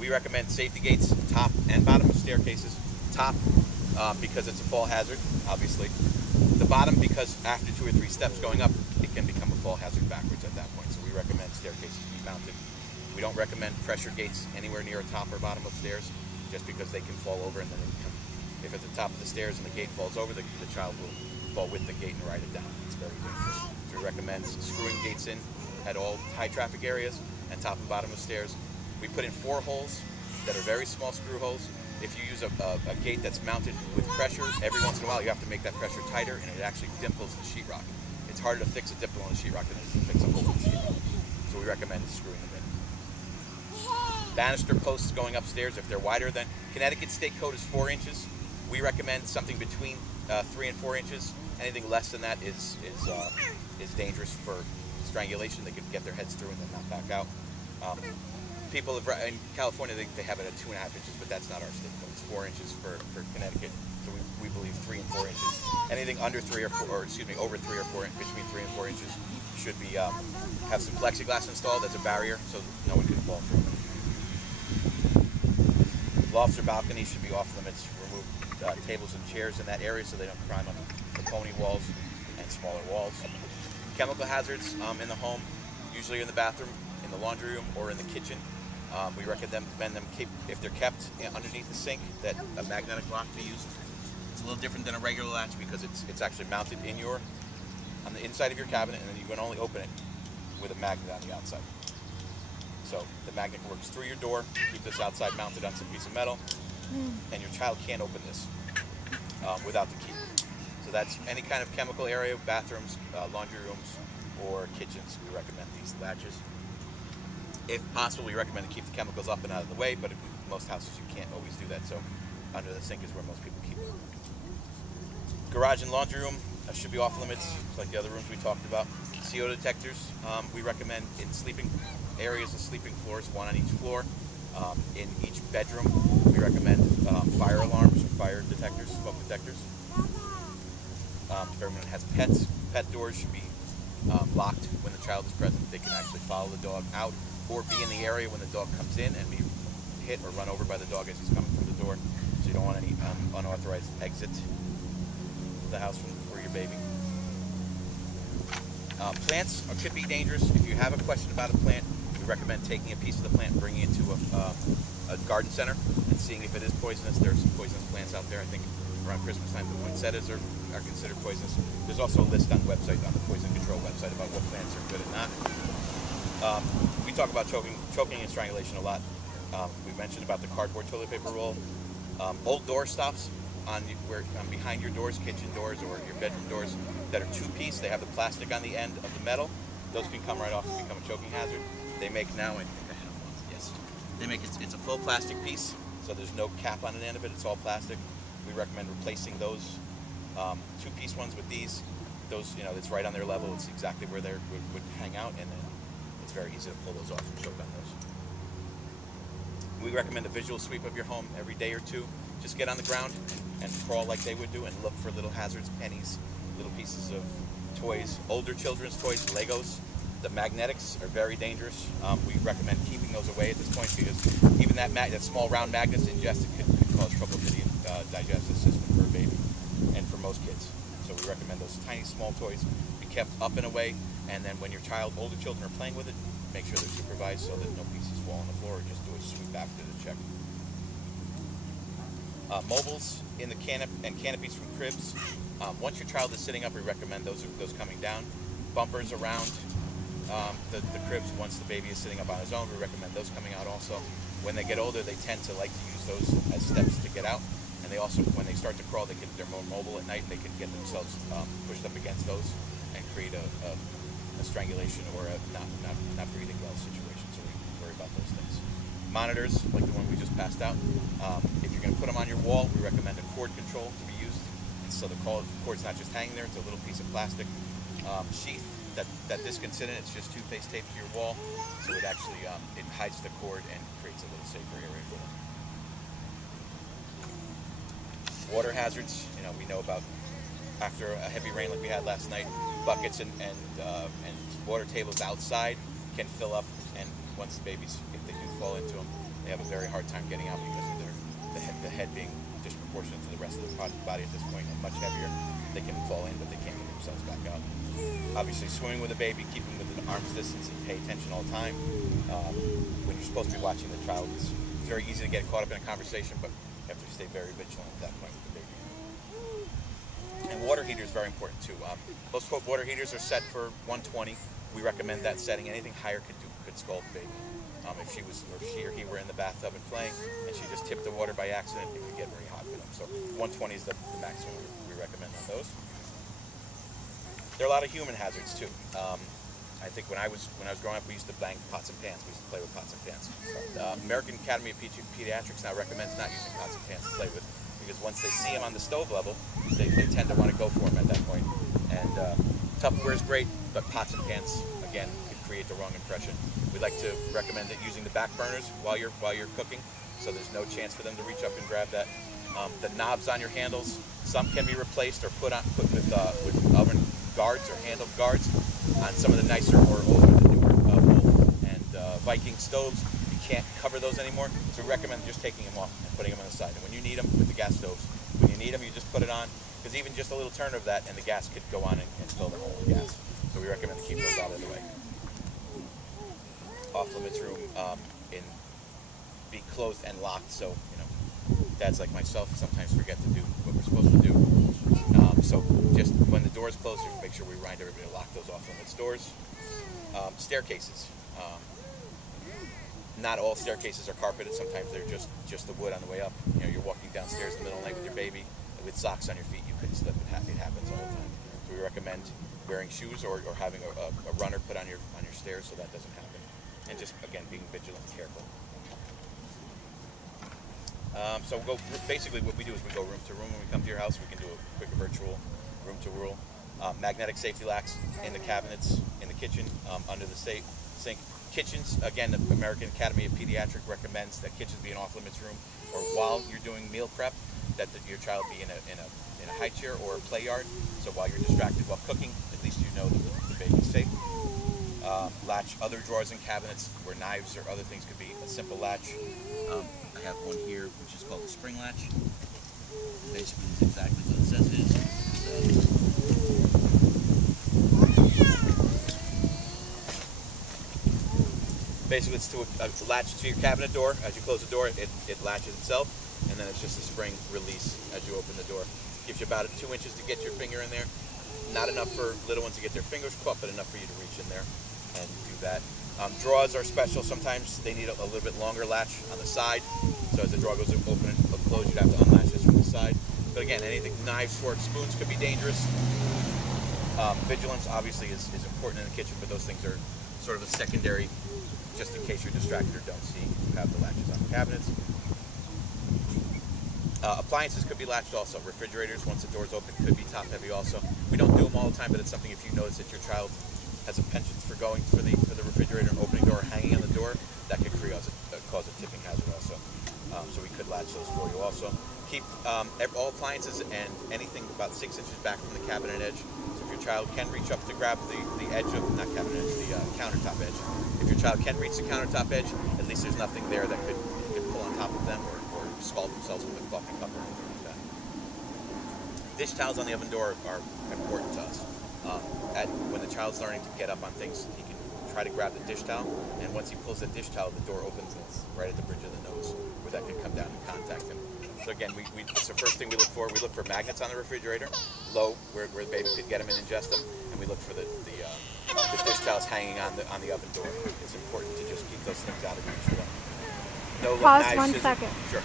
We recommend safety gates, top and bottom of staircases. Top, because it's a fall hazard, obviously. The bottom, because after 2 or 3 steps going up, it can become a fall hazard backwards at that point. So we recommend staircases be mounted. We don't recommend pressure gates anywhere near a top or bottom of stairs, just because they can fall over, and then if at the top of the stairs and the gate falls over, the child will fall with the gate and ride it down. It's very dangerous. So we recommend screwing gates in at all high traffic areas and top and bottom of stairs. We put in 4 holes that are very small screw holes. If you use a gate that's mounted with pressure, every once in a while you have to make that pressure tighter, and it actually dimples the sheetrock. It's harder to fix a dimple on the sheetrock than it is to fix a hole in the sheetrock. So we recommend screwing them in. Banister posts going upstairs, if they're wider than Connecticut state code is 4 inches. We recommend something between 3 and 4 inches. Anything less than that is dangerous for strangulation. They could get their heads through and then not back out. People in California, they have it at 2.5 inches, but that's not our state code. It's 4 inches for Connecticut. So we believe 3 and 4 inches. Anything under 3 or 4, or excuse me, over 3 or 4, between 3 and 4 inches, should be have some plexiglass installed as a barrier so no one can fall through. Lofts or balconies should be off limits. Remove tables and chairs in that area so they don't climb on the pony walls and smaller walls. Chemical hazards in the home, usually in the bathroom, in the laundry room, or in the kitchen. We recommend them if they're kept underneath the sink, that a magnetic lock be used. It's a little different than a regular latch because it's actually mounted on the inside of your cabinet, and then you can only open it with a magnet on the outside. So the magnet works through your door. Keep this outside mounted on some piece of metal, and your child can't open this without the key. So that's any kind of chemical area, bathrooms, laundry rooms, or kitchens. We recommend these latches. If possible, we recommend to keep the chemicals up and out of the way, but in most houses you can't always do that, so under the sink is where most people keep it. Garage and laundry room should be off limits, like the other rooms we talked about. CO detectors, we recommend in sleeping areas of sleeping floors, 1 on each floor. In each bedroom, we recommend fire alarms or fire detectors, smoke detectors. If everyone has pets, pet doors should be locked when the child is present. They can actually follow the dog out or be in the area when the dog comes in and be hit or run over by the dog as he's coming through the door. So you don't want any unauthorized exit to the house for your baby. Plants could be dangerous. If you have a question about a plant, we recommend taking a piece of the plant and bringing it to a garden center and seeing if it is poisonous. There are some poisonous plants out there. I think around Christmas time, the poinsettias are considered poisonous. There's also a list on the poison control website, about what plants are good and not. We talk about choking and strangulation a lot. We mentioned about the cardboard toilet paper roll. Old door stops behind your doors, kitchen doors or your bedroom doors, that are 2-piece. They have the plastic on the end of the metal. Those can come right off and become a choking hazard. They make now, I think I have one. Yes, they make it's a full plastic piece, so there's no cap on the end of it. It's all plastic. We recommend replacing those 2-piece ones with these. Those, it's right on their level. It's exactly where they would hang out, and then it's very easy to pull those off and choke on those. We recommend a visual sweep of your home every day or two. Just get on the ground and crawl like they would do and look for little hazards, pennies, little pieces of toys, older children's toys, Legos. The magnetics are very dangerous. We recommend keeping those away at this point because even that small round magnets ingested could cause trouble for the digestive system for a baby and for most kids. So we recommend those tiny small toys be kept up and away, and then when your older children are playing with it, make sure they're supervised so that no pieces fall on the floor, or just do a sweep after the check. Mobiles in the canopies from cribs. Once your child is sitting up, we recommend those coming down. Bumpers around the cribs once the baby is sitting up on his own, we recommend those coming out also. When they get older, they tend to like to use those as steps to get out, and they also, when they start to crawl, they're more mobile at night, and they can get themselves pushed up against those and create a strangulation or a not breathing well situation, so we worry about those things. Monitors, like the one we just passed out, if you're going to put them on your wall, we recommend a cord control to be used, and so the cord's not just hanging there, it's a little piece of plastic sheath that discontinent. It's just two-face tape to your wall, so it actually it hides the cord and creates a little safer area for them. Water hazards, we know about after a heavy rain like we had last night, buckets and water tables outside can fill up, and once the babies, if they do fall into them, they have a very hard time getting out because of the head being disproportionate to the rest of the body at this point and much heavier. They can fall in, but they can't get themselves back out. Obviously, swimming with a baby, keep them within arm's distance and pay attention all the time. When you're supposed to be watching the child, it's very easy to get caught up in a conversation, but you have to stay very vigilant at that point with the baby. And water heater is very important too. Most water heaters are set for 120. We recommend that setting. Anything higher could scald the baby. If she or he were in the bathtub and playing, and she just tipped the water by accident, it could get very hot for them. So 120 is the maximum we recommend on those. There are a lot of human hazards too. I think when I was growing up, we used to bang pots and pans. We used to play with pots and pans. The American Academy of Pediatrics now recommends not using pots and pans to play with, because once they see them on the stove level, they tend to want to go for them at that point. And Tupperware is great, but pots and pans, again, could create the wrong impression. We like to recommend that using the back burners while you're cooking, so there's no chance for them to reach up and grab that. The knobs on your handles, some can be replaced or put with oven guards or handle guards on some of the nicer or older, the newer Wolf and Viking stoves. You can't cover those anymore, so we recommend just taking them off and putting them on the side. And when you need them with the gas stoves, when you need them, you just put it on, because even just a little turn of that and the gas could go on and fill the hole with gas. So we recommend to keep those out of the way. Off-limits room be closed and locked, so dads like myself sometimes forget to do what we're supposed to do. So just when the door is closed, just make sure we remind everybody to lock those off-limits doors. Staircases. Not all staircases are carpeted. Sometimes they're just the wood on the way up. You're walking downstairs in the middle of the night with your baby with socks on your feet. You could slip. It happens all the time. So we recommend wearing shoes or having a runner put on your stairs so that doesn't happen. And just, again, being vigilant and careful. So basically what we do is we go room to room. When we come to your house, we can do a quick virtual room to room. Magnetic safety locks in the cabinets, in the kitchen, under the sink. Kitchens, again, the American Academy of Pediatrics recommends that kitchens be an off-limits room, or while you're doing meal prep, that your child be in a high chair or a play yard. So while you're distracted while cooking, at least you know that the baby's safe. Latch other drawers and cabinets where knives or other things could be a simple latch. I have one here which is called the spring latch. Basically, it's exactly what it says it is. Basically, it's to a latch to your cabinet door. As you close the door, it latches itself, and then it's just a spring release as you open the door. Gives you about 2 inches to get your finger in there. Not enough for little ones to get their fingers caught, but enough for you to reach in there and do that. Drawers are special. Sometimes they need a little bit longer latch on the side. So as the drawer goes open and close, you'd have to unlatch this from the side. But again, anything, knives, forks, spoons could be dangerous. Vigilance obviously is important in the kitchen, but those things are sort of a secondary, just in case you're distracted or don't see. You have the latches on the cabinets. Appliances could be latched also. Refrigerators, once the door's open, could be top heavy also. We don't do them all the time, but it's something if you notice that your child has a penchant for going for the refrigerator and opening door, hanging on the door, that could cause a tipping hazard also. So we could latch those for you also. Keep all appliances and anything about 6 inches back from the cabinet edge. So if your child can reach up to grab the edge of, not cabinet edge, the countertop edge. If your child can reach the countertop edge, at least there's nothing there that could pull on top of them or scald themselves with a coffee cup or anything like that. Dish towels on the oven door are important to us. When the child's learning to get up on things, he can try to grab the dish towel, and once he pulls the dish towel, the door opens and it's right at the bridge of the nose where that can come down and contact him. So again, it's the first thing we look for. We look for magnets on the refrigerator, low, where the baby could get them and ingest them, and we look for the dish towels hanging on the oven door. It's important to just keep those things out of reach for them. No Pause knives, 1 scissors. second. Sure.